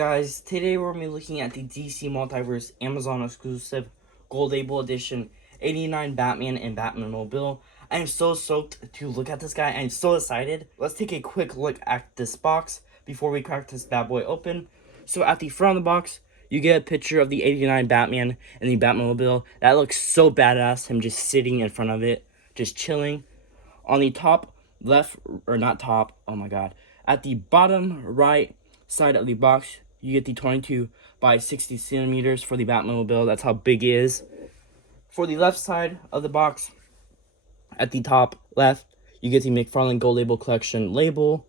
guys, today we're going to be looking at the DC Multiverse Amazon exclusive Gold Label Edition 89 Batman and Batmobile. I am so stoked to look at this guy. I am so excited. Let's take a quick look at this box before we crack this bad boy open. So at the front of the box, you get a picture of the 89 Batman and the Batmobile. That looks so badass, him just sitting in front of it, just chilling. On the top left, or not top, oh my god, at the bottom right side of the box, you get the 22 by 60 centimeters for the Batmobile. That's how big it is. For the left side of the box, at the top left, you get the McFarlane Gold Label Collection label.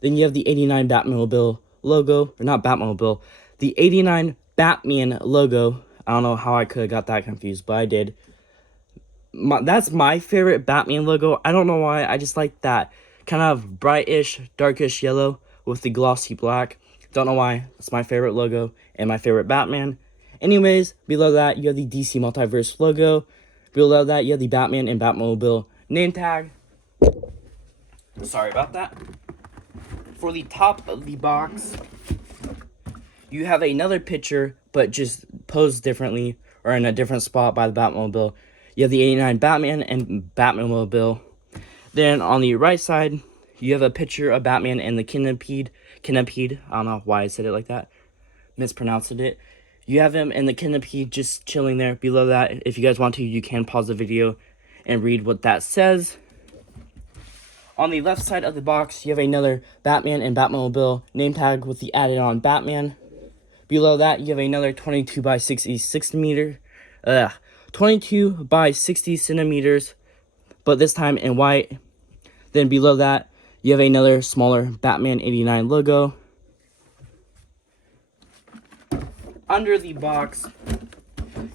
Then you have the 89 Batmobile logo, or not Batmobile, the 89 Batman logo. I don't know how I could have got that confused, but I did. That's my favorite Batman logo. I don't know why. I just like that kind of brightish, darkish yellow with the glossy black. Don't know why. It's my favorite logo and my favorite Batman. Anyways, below that, you have the DC Multiverse logo. Below that, you have the Batman and Batmobile name tag. Sorry about that. For the top of the box, you have another picture, but just posed differently or in a different spot by the Batmobile. You have the 89 Batman and Batmobile. Then on the right side, you have a picture of Batman and the Canopide. I don't know why I said it like that. Mispronounced it. You have him in the Canopide just chilling there. Below that, if you guys want to, you can pause the video and read what that says. On the left side of the box, you have another Batman and Batmobile name tag with the added on Batman. Below that, you have another 22 by 60 centimeters, but this time in white. Then below that, you have another smaller Batman 89 logo. Under the box,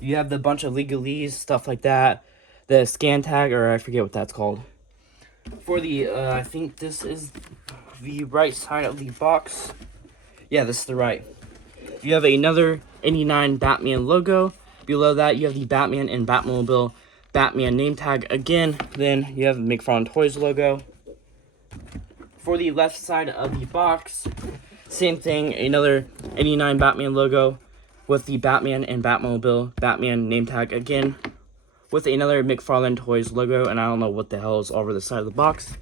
you have the bunch of legalese, stuff like that. The scan tag, or I forget what that's called. For the, I think this is the right side of the box. Yeah, this is the right. You have another 89 Batman logo. Below that, you have the Batman and Batmobile Batman name tag again. Then you have the McFarlane Toys logo. For the left side of the box, same thing, another 89 Batman logo with the Batman and Batmobile Batman name tag again, with another McFarlane Toys logo, and I don't know what the hell is over the side of the box.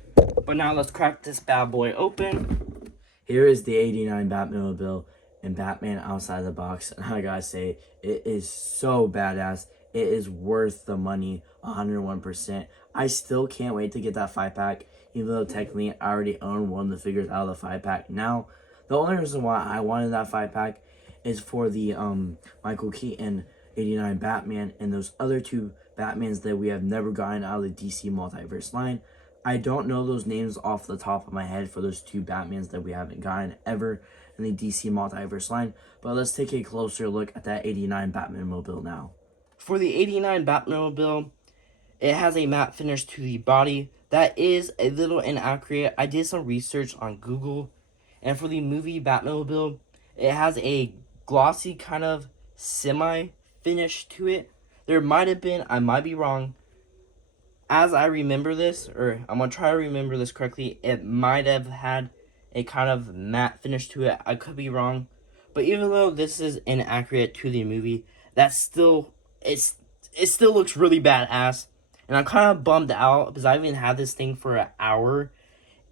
But now let's crack this bad boy open. Here is the 89 Batmobile and Batman outside the box, and I gotta say, it is so badass. It is worth the money, 101%. I still can't wait to get that 5-pack, even though technically I already own one of the figures out of the 5-pack. Now, the only reason why I wanted that 5-pack is for the Michael Keaton 89 Batman and those other two Batmans that we have never gotten out of the DC Multiverse line. I don't know those names off the top of my head for those two Batmans that we haven't gotten ever in the DC Multiverse line, but let's take a closer look at that 89 Batmobile now. For the 89 Batmobile, it has a matte finish to the body. That is a little inaccurate. I did some research on Google, and for the movie Batmobile, it has a glossy kind of semi-finish to it. There might have been, I might be wrong, as I remember this, or I'm going to try to remember this correctly, it might have had a kind of matte finish to it. I could be wrong. But even though this is inaccurate to the movie, that's still, it still looks really badass. And I'm kind of bummed out because I even had this thing for an hour.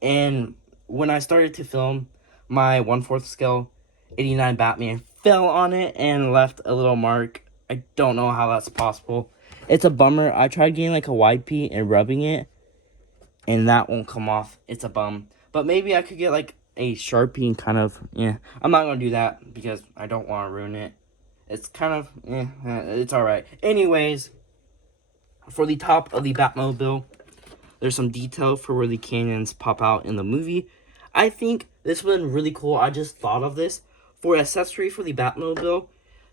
And when I started to film, my 1/4 scale 89 Batman fell on it and left a little mark. I don't know how that's possible. It's a bummer. I tried getting like a wipey and rubbing it, and that won't come off. It's a bum. But maybe I could get like a Sharpie and kind of, yeah. I'm not going to do that because I don't want to ruin it. It's kind of, it's alright. Anyways, for the top of the Batmobile, there's some detail for where the cannons pop out in the movie. I think this would have been really cool. I just thought of this. For accessory for the Batmobile,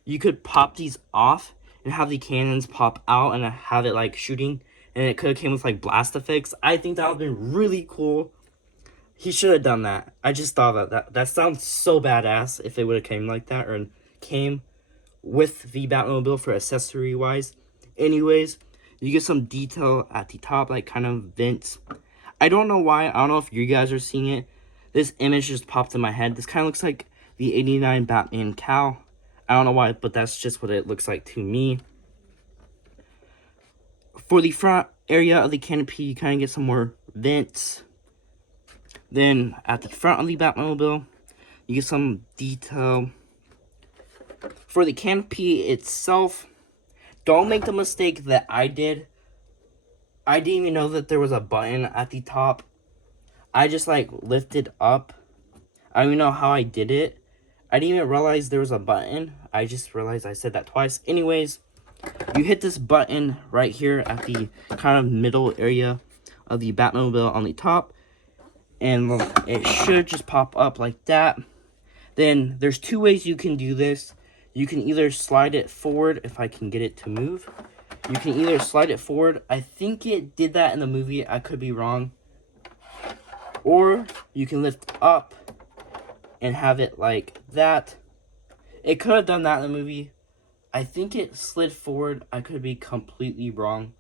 you could pop these off and have the cannons pop out and have it like shooting. And it could have came with like blast effects. I think that would have been really cool. He should have done that. I just thought of that. That sounds so badass if it would have came like that, or came with the Batmobile for accessory wise. Anyways, you get some detail at the top, like kind of vents. I don't know why. I don't know if you guys are seeing it. This image just popped in my head. This kind of looks like the 89 Batman cowl. I don't know why, but that's just what it looks like to me. For the front area of the canopy, you kind of get some more vents. Then at the front of the Batmobile, you get some detail. For the canopy itself, don't make the mistake that I did. I didn't even know that there was a button at the top. I just like lifted up. I don't even know how I did it. I didn't even realize there was a button. I just realized I said that twice. Anyways, you hit this button right here at the kind of middle area of the Batmobile on the top. And it should just pop up like that. Then there's two ways you can do this. You can either slide it forward, if I can get it to move. You can either slide it forward. I think it did that in the movie. I could be wrong. Or you can lift up and have it like that. It could have done that in the movie. I think it slid forward. I could be completely wrong.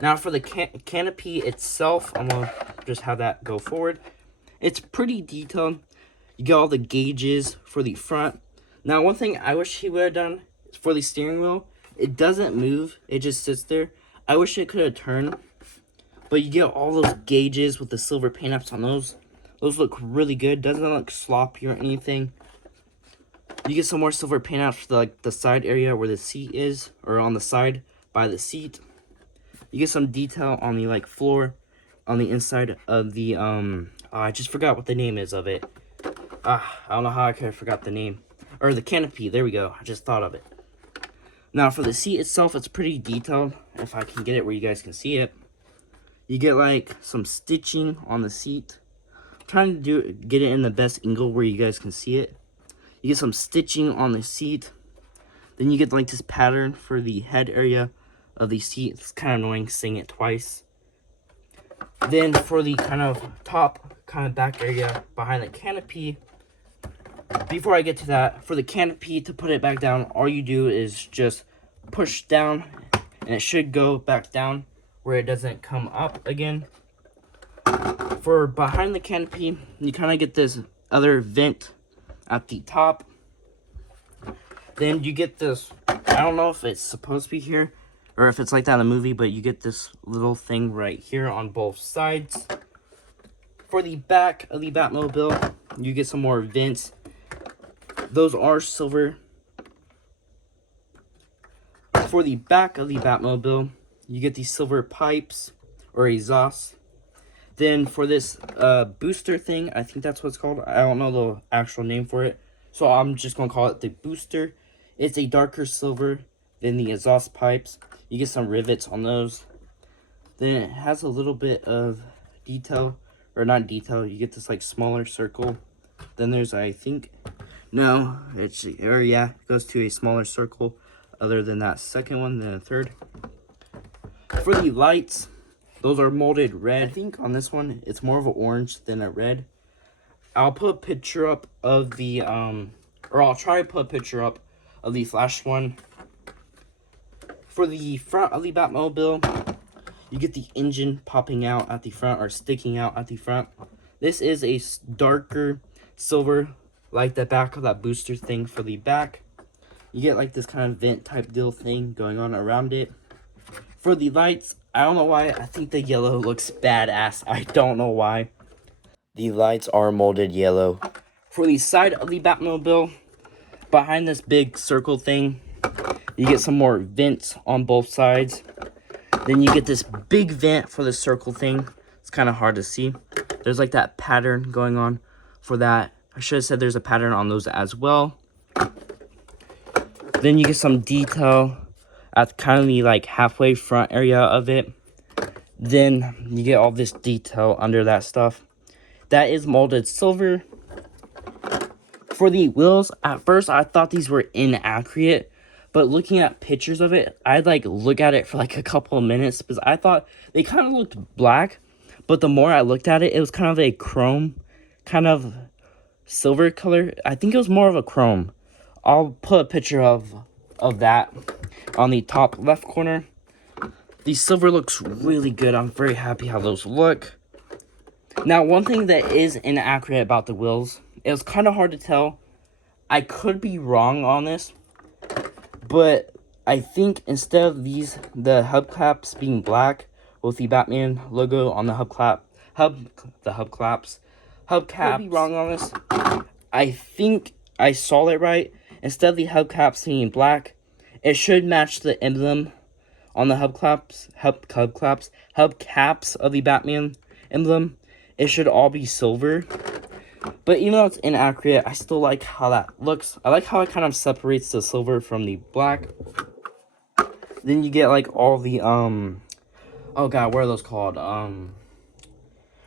Now for the canopy itself, I'm going to just have that go forward. It's pretty detailed. You get all the gauges for the front. Now one thing I wish he would have done is for the steering wheel. It doesn't move. It just sits there. I wish it could have turned. But you get all those gauges with the silver paint apps on those. Those look really good. Doesn't look sloppy or anything. You get some more silver paint apps for the side area where the seat is. Or on the side by the seat. You get some detail on the floor. On the inside of the I just forgot what the name is of it. I don't know how I could have forgot the name. Or the canopy. There we go. I just thought of it. Now for the seat itself, it's pretty detailed. If I can get it where you guys can see it. You get some stitching on the seat. I'm trying to get it in the best angle where you guys can see it. You get some stitching on the seat. Then you get this pattern for the head area of the seat. It's kind of annoying saying it twice. Then for the kind of top, kind of back area behind the canopy. Before I get to that, for the canopy to put it back down, all you do is just push down. And it should go back down where it doesn't come up again. For behind the canopy, you kind of get this other vent at the top. Then you get this, I don't know if it's supposed to be here or if it's like that in the movie, but you get this little thing right here on both sides. For the back of the Batmobile, you get some more vents. Those are silver. For the back of the Batmobile, you get these silver pipes or exhaust. Then for this booster thing, I think that's what it's called. I don't know the actual name for it. So I'm just going to call it the booster. It's a darker silver than the exhaust pipes. You get some rivets on those. Then it has a little bit of detail. Or not detail. You get this smaller circle. Then there's, I think... No. It goes to a smaller circle. Other than that second one, then the third. For the lights, those are molded red. I think on this one, it's more of an orange than a red. I'll put a picture up of the, or I'll try to put a picture up of the flash one. For the front of the Batmobile, you get the engine popping out at the front or sticking out at the front. This is a darker silver, like the back of that booster thing for the back. You get this kind of vent type deal thing going on around it. For the lights, I don't know why, I think the yellow looks badass. I don't know why. The lights are molded yellow. For the side of the Batmobile, behind this big circle thing, you get some more vents on both sides. Then you get this big vent for the circle thing. It's kind of hard to see. There's that pattern going on for that. I should have said there's a pattern on those as well. Then you get some detail at kind of the halfway front area of it. Then you get all this detail under that stuff. That is molded silver. For the wheels, at first I thought these were inaccurate. But looking at pictures of it, I'd look at it for a couple of minutes. Because I thought they kind of looked black. But the more I looked at it, it was kind of a chrome. Kind of silver color. I think it was more of a chrome. I'll put a picture of that on the top left corner. The silver looks really good. I'm very happy how those look. Now, one thing that is inaccurate about the wheels It was kind of hard to tell. I could be wrong on this, but I think instead of the hubcaps being black with the Batman logo on the hubcaps, could be wrong on this. I think I saw it right. Instead of the hubcaps being black, it should match the emblem on the hubcaps of the Batman emblem. It should all be silver. But even though it's inaccurate, I still like how that looks. I like how it kind of separates the silver from the black. Then you get like all the oh god, what are those called?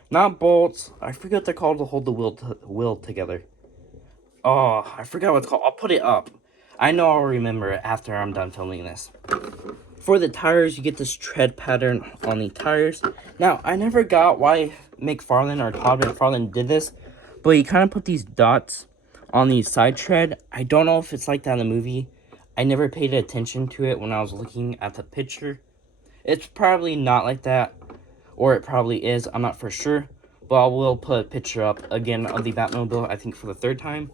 Not bolts. I forget what they're called to hold the wheel together. Oh, I forgot what it's called. I'll put it up. I know I'll remember it after I'm done filming this. For the tires, you get this tread pattern on the tires. Now, I never got why McFarlane or Todd McFarlane did this, but he kind of put these dots on the side tread. I don't know if it's like that in the movie. I never paid attention to it when I was looking at the picture. It's probably not like that, or it probably is. I'm not for sure, but I will put a picture up again of the Batmobile, I think for the 3rd time.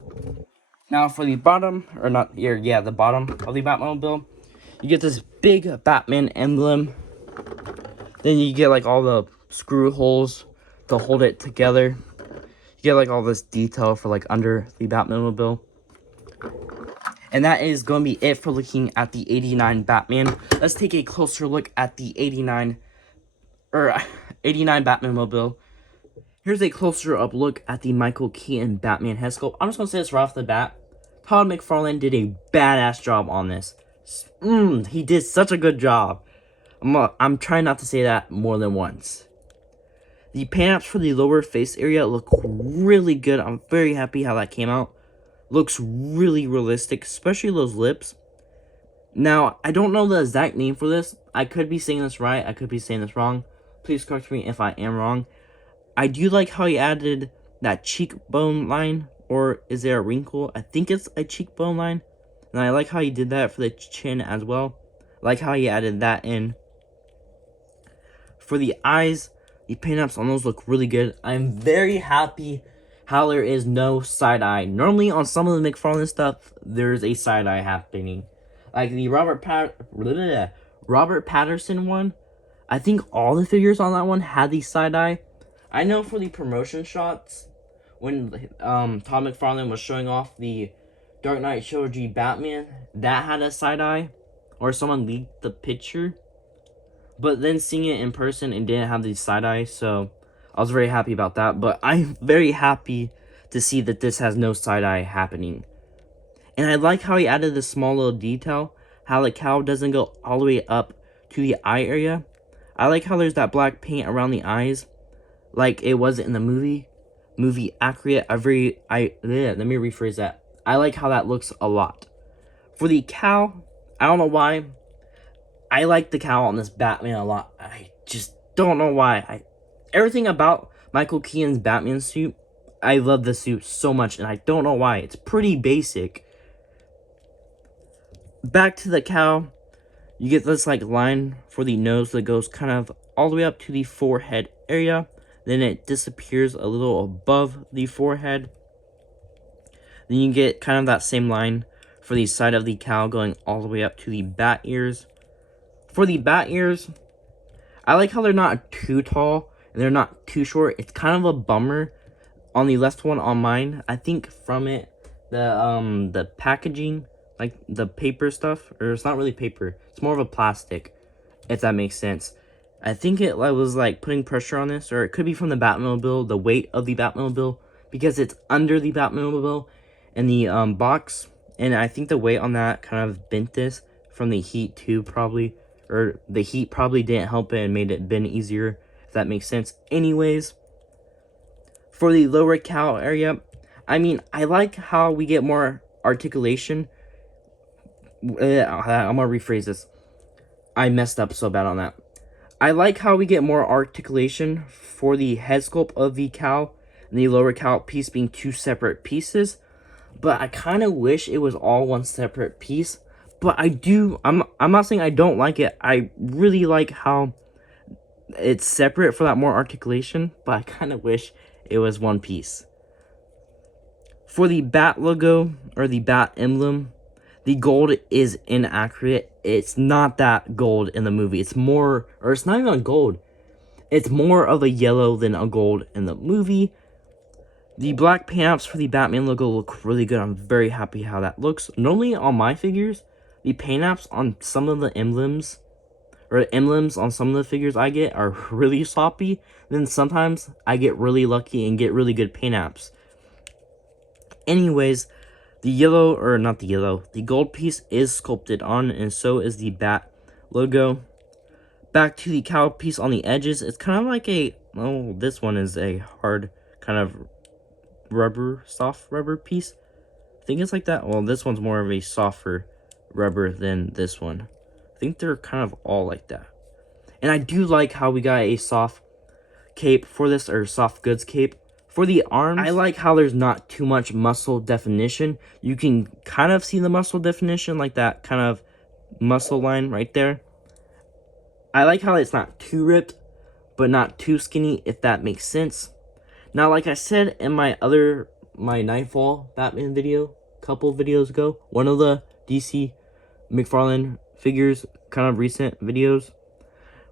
Now for the bottom, or not here, yeah, the bottom of the Batmobile, you get this big Batman emblem. Then you get like all the screw holes to hold it together. You get like all this detail for like under the Batmobile. And that is going to be it for looking at the 89 Batman. Let's take a closer look at the 89 Batmobile. Here's a closer up look at the Michael Keaton Batman head sculpt. I'm just going to say this right off the bat. Todd McFarlane did a badass job on this. He did such a good job. I'm trying not to say that more than once. The paint apps for the lower face area look really good. I'm very happy how that came out. Looks really realistic, especially those lips. Now, I don't know the exact name for this. I could be saying this right. I could be saying this wrong. Please correct me if I am wrong. I do like how he added that cheekbone line. Or is there a wrinkle? I think it's a cheekbone line. And I like how he did that for the chin as well. I like how he added that in. For the eyes, the paint apps on those look really good. I'm very happy how there is no side eye. Normally on some of the McFarlane stuff, there's a side eye happening. Like the Robert Patterson one, I think all the figures on that one had the side eye. I know for the promotion shots, when Todd McFarlane was showing off the Dark Knight Trilogy Batman, that had a side eye, or someone leaked the picture. But then seeing it in person, it didn't have the side eye, so I was very happy about that. But I'm very happy to see that this has no side eye happening. And I like how he added this small little detail, how the cowl doesn't go all the way up to the eye area. I like how there's that black paint around the eyes, like it was in the movie accurate. Let me rephrase that. I like how that looks a lot. For the cowl, I don't know why, I like the cowl on this Batman a lot. I just don't know why. Everything about Michael Keaton's Batman suit, I love the suit so much, and I don't know why. It's pretty basic. Back to the cowl, you get this like line for the nose that goes kind of all the way up to the forehead area. Then it disappears a little above the forehead. Then you get kind of that same line for the side of the cowl going all the way up to the bat ears. For the bat ears, I like how they're not too tall and they're not too short. It's kind of a bummer on the left one on mine. I think from it, the packaging, like the paper stuff, or it's not really paper, it's more of a plastic, if that makes sense. I think it was like putting pressure on this, or it could be from the Batmobile, the weight of the Batmobile, because it's under the Batmobile and the box, and I think the weight on that kind of bent this from the heat too, probably, or the heat probably didn't help it and made it bend easier, if that makes sense. Anyways, for the lower cowl area, I mean, I like how we get more articulation. I'm gonna rephrase this. I messed up so bad on that. I like how we get more articulation for the head sculpt of the cowl and the lower cowl piece being two separate pieces. But I kind of wish it was all one separate piece. But I'm not saying I don't like it. I really like how it's separate for that more articulation. But I kind of wish it was one piece. For the bat logo, or the bat emblem, the gold is inaccurate. It's not that gold in the movie. It's more, or it's not even a gold. It's more of a yellow than a gold in the movie. The black paint apps for the Batman logo look really good. I'm very happy how that looks. Normally on my figures, the paint apps on some of the emblems, or emblems on some of the figures I get are really sloppy. Then sometimes I get really lucky and get really good paint apps. Anyways, the yellow, or not the yellow, the gold piece is sculpted on, and so is the bat logo. Back to the cowl piece on the edges, it's kind of like a, oh, this one is a hard kind of rubber, soft rubber piece. I think it's like that. Well, this one's more of a softer rubber than this one. I think they're kind of all like that. And I do like how we got a soft cape for this, or soft goods cape. For the arms, I like how there's not too much muscle definition. You can kind of see the muscle definition, like that kind of muscle line right there. I like how it's not too ripped, but not too skinny, if that makes sense. Now, like I said in my Nightfall Batman video, a couple videos ago, one of the DC McFarlane figures, kind of recent videos,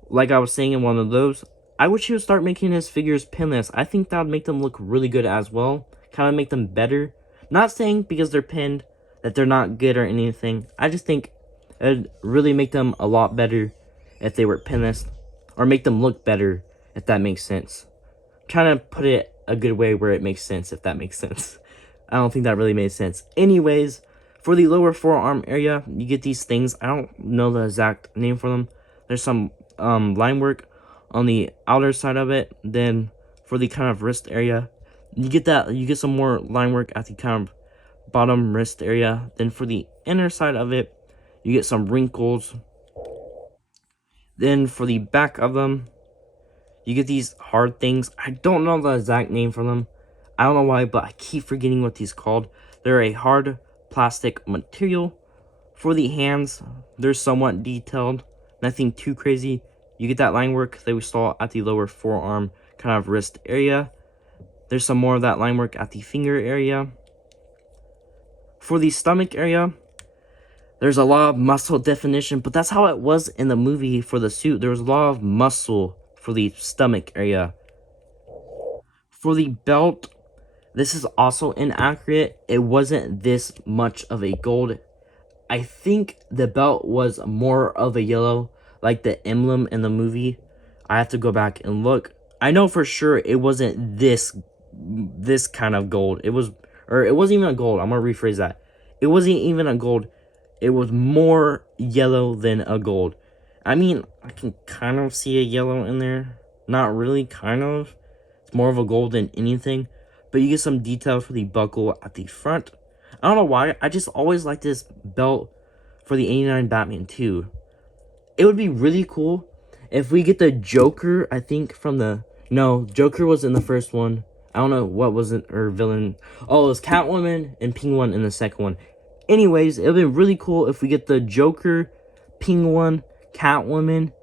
like I was saying in one of those, I wish he would start making his figures pinless. I think that would make them look really good as well. Kind of make them better. Not saying because they're pinned that they're not good or anything. I just think it would really make them a lot better if they were pinless. Or make them look better, if that makes sense. I'm trying to put it a good way where it makes sense, if that makes sense. I don't think that really made sense. Anyways, for the lower forearm area, you get these things. I don't know the exact name for them. There's some line work on the outer side of it. Then for the kind of wrist area, you get some more line work at the kind of bottom wrist area. Then for the inner side of it, you get some wrinkles. Then for the back of them, you get these hard things. I don't know the exact name for them. I don't know why, but I keep forgetting what these called. They're a hard plastic material. For the hands, they're somewhat detailed. Nothing too crazy. You get that line work that we saw at the lower forearm kind of wrist area. There's some more of that line work at the finger area. For the stomach area, there's a lot of muscle definition, but that's how it was in the movie for the suit. There was a lot of muscle for the stomach area. For the belt, this is also inaccurate. It wasn't this much of a gold. I think the belt was more of a yellow, like the emblem in the movie. I have to go back and look. I know for sure it wasn't this kind of gold. It wasn't even a gold. I'm gonna rephrase that. It wasn't even a gold. It was more yellow than a gold. I mean, I can kind of see a yellow in there. Not really, kind of. It's more of a gold than anything. But you get some detail for the buckle at the front. I don't know why. I just always like this belt for the 89 Batman 2. It would be really cool if we get the Joker, I think, from the... No, Joker was in the first one. I don't know what was it, or villain. Oh, it was Catwoman and Penguin in the second one. Anyways, it would be really cool if we get the Joker, Penguin, Catwoman,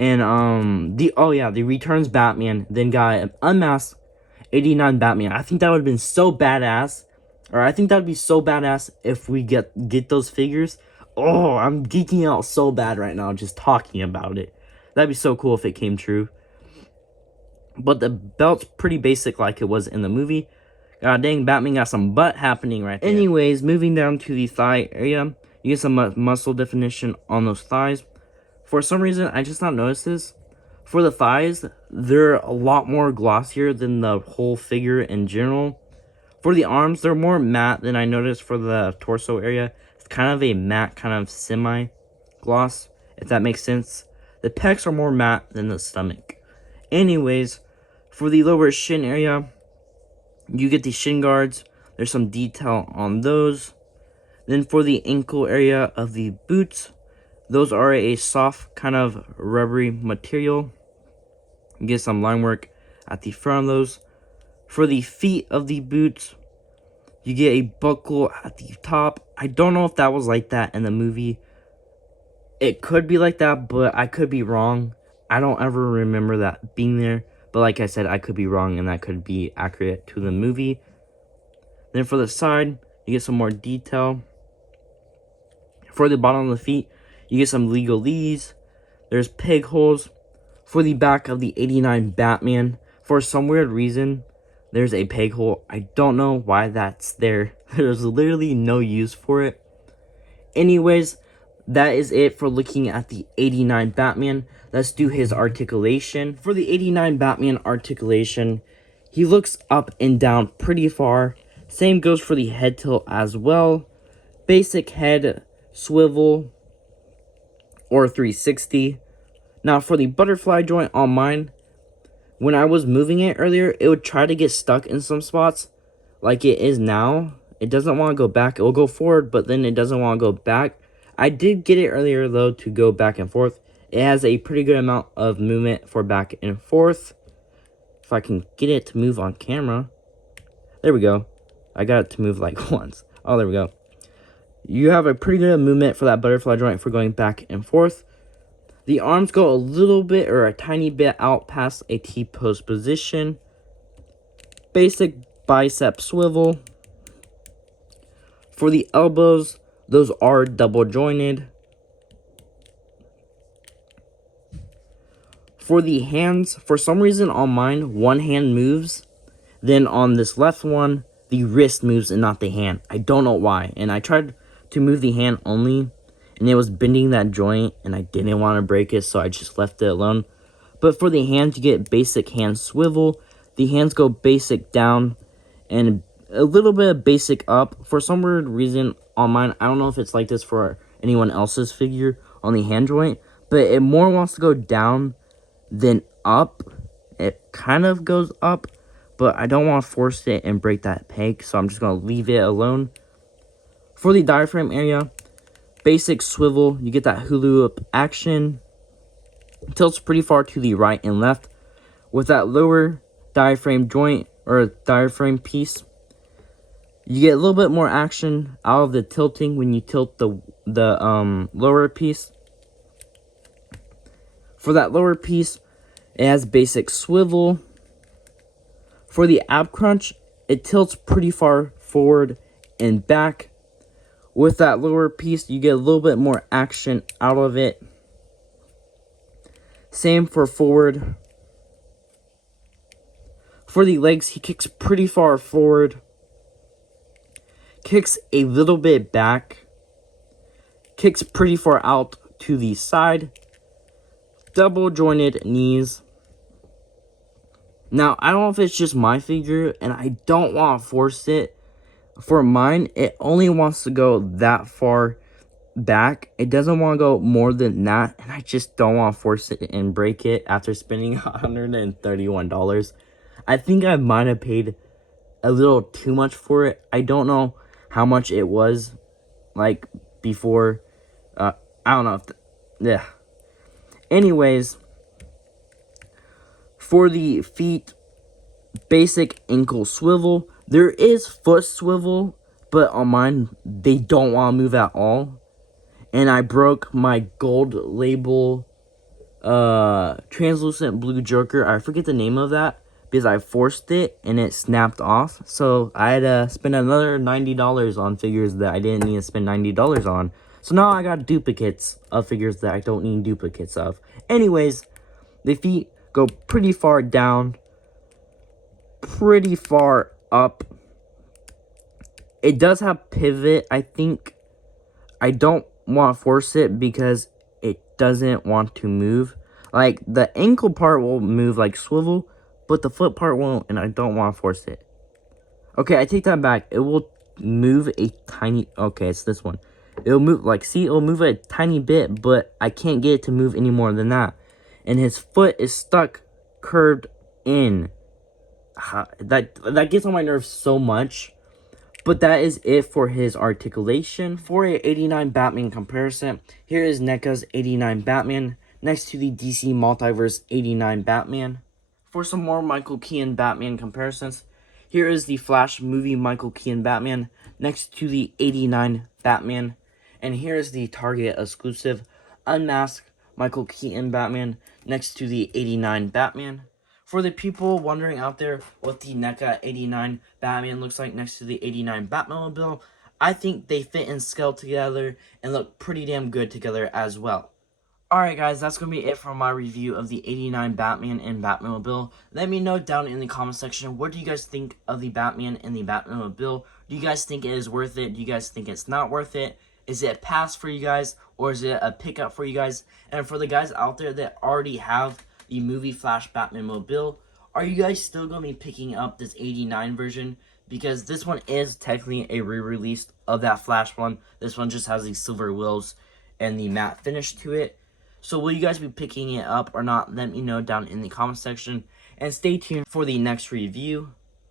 and the Returns Batman, then got an unmasked 89 Batman. I think that would have been so badass. Or I think that would be so badass if we get those figures. Oh, I'm geeking out so bad right now just talking about it. That'd be so cool if it came true. But the belt's pretty basic like it was in the movie. God dang, Batman got some butt happening right there. Anyways, moving down to the thigh area, you get some muscle definition on those thighs. For some reason, I just not noticed this. For the thighs, they're a lot more glossier than the whole figure in general. For the arms, they're more matte than I noticed for the torso area. It's kind of a matte, kind of semi-gloss, if that makes sense. The pecs are more matte than the stomach. Anyways, for the lower shin area, you get the shin guards. There's some detail on those. Then for the ankle area of the boots, those are a soft kind of rubbery material. You get some line work at the front of those. For the feet of the boots, you get a buckle at the top. I don't know if that was like that in the movie. It could be like that, but I could be wrong. I don't ever remember that being there. But like I said, I could be wrong, and that could be accurate to the movie. Then for the side, you get some more detail. For the bottom of the feet, you get some legalese. There's peg holes. For the back of the 89 Batman, for some weird reason, there's a peg hole. I don't know why that's there. There's literally no use for it. Anyways, that is it for looking at the 89 Batman. Let's do his articulation. For the 89 Batman articulation, he looks up and down pretty far. Same goes for the head tilt as well. Basic head swivel or 360. Now for the butterfly joint on mine, when I was moving it earlier, it would try to get stuck in some spots like it is now. It doesn't want to go back. It will go forward, but then it doesn't want to go back. I did get it earlier, though, to go back and forth. It has a pretty good amount of movement for back and forth. If I can get it to move on camera. There we go. I got it to move like once. Oh, there we go. You have a pretty good movement for that butterfly joint for going back and forth. The arms go a little bit or a tiny bit out past a T-pose position. Basic bicep swivel. For the elbows, those are double jointed. For the hands, for some reason on mine, one hand moves. Then on this left one, the wrist moves and not the hand. I don't know why. And I tried to move the hand only, and it was bending that joint, and I didn't want to break it, so I just left it alone. But for the hands, you get basic hand swivel. The hands go basic down, and a little bit of basic up. For some weird reason on mine, I don't know if it's like this for anyone else's figure on the hand joint, but it more wants to go down than up. It kind of goes up, but I don't want to force it and break that peg, so I'm just going to leave it alone. For the diaphragm area, basic swivel, you get that hula up action. Tilts pretty far to the right and left. With that lower diaphragm joint or diaphragm piece, you get a little bit more action out of the tilting when you tilt the lower piece. For that lower piece, it has basic swivel. For the ab crunch, it tilts pretty far forward and back. With that lower piece, you get a little bit more action out of it. Same for forward. For the legs, he kicks pretty far forward. Kicks a little bit back. Kicks pretty far out to the side. Double jointed knees. Now, I don't know if it's just my figure, and I don't want to force it. For mine, it only wants to go that far back. It doesn't want to go more than that, and I just don't want to force it and break it after spending $131. I think I might have paid a little too much for it. I don't know how much it was, like, before. I don't know if... yeah. Anyways, for the feet, basic ankle swivel. There is foot swivel, but on mine, they don't want to move at all. And I broke my gold label translucent blue Joker. I forget the name of that because I forced it and it snapped off. So I had to spend another $90 on figures that I didn't need to spend $90 on. So now I got duplicates of figures that I don't need duplicates of. Anyways, the feet go pretty far down, pretty far up. It does have pivot, I think. I don't want to force it because it doesn't want to move. Like, the ankle part will move like swivel, but the foot part won't, and I don't want to force it. Okay, I take that back. It will move a tiny... okay, it's this one. It'll move, like, see, it'll move a tiny bit, but I can't get it to move any more than that. And his foot is stuck, curved in. That gets on my nerves so much. But that is it for his articulation. For a 89 Batman comparison, here is NECA's 89 Batman next to the DC Multiverse 89 Batman. For some more Michael Keaton Batman comparisons, here is the Flash movie Michael Keaton Batman next to the 89 Batman. And here is the Target exclusive Unmasked Michael Keaton Batman next to the 89 Batman. For the people wondering out there what the NECA 89 Batman looks like next to the 89 Batmobile, I think they fit in scale together and look pretty damn good together as well. Alright guys, that's going to be it for my review of the 89 Batman and Batmobile. Let me know down in the comment section, what do you guys think of the Batman and the Batmobile? Do you guys think it is worth it? Do you guys think it's not worth it? Is it a pass for you guys, or is it a pickup for you guys? And for the guys out there that already have the movie Flash Batmobile, are you guys still going to be picking up this 89 version? Because this one is technically a re-release of that Flash one. This one just has the silver wheels and the matte finish to it. So will you guys be picking it up or not? Let me know down in the comment section. And stay tuned for the next review.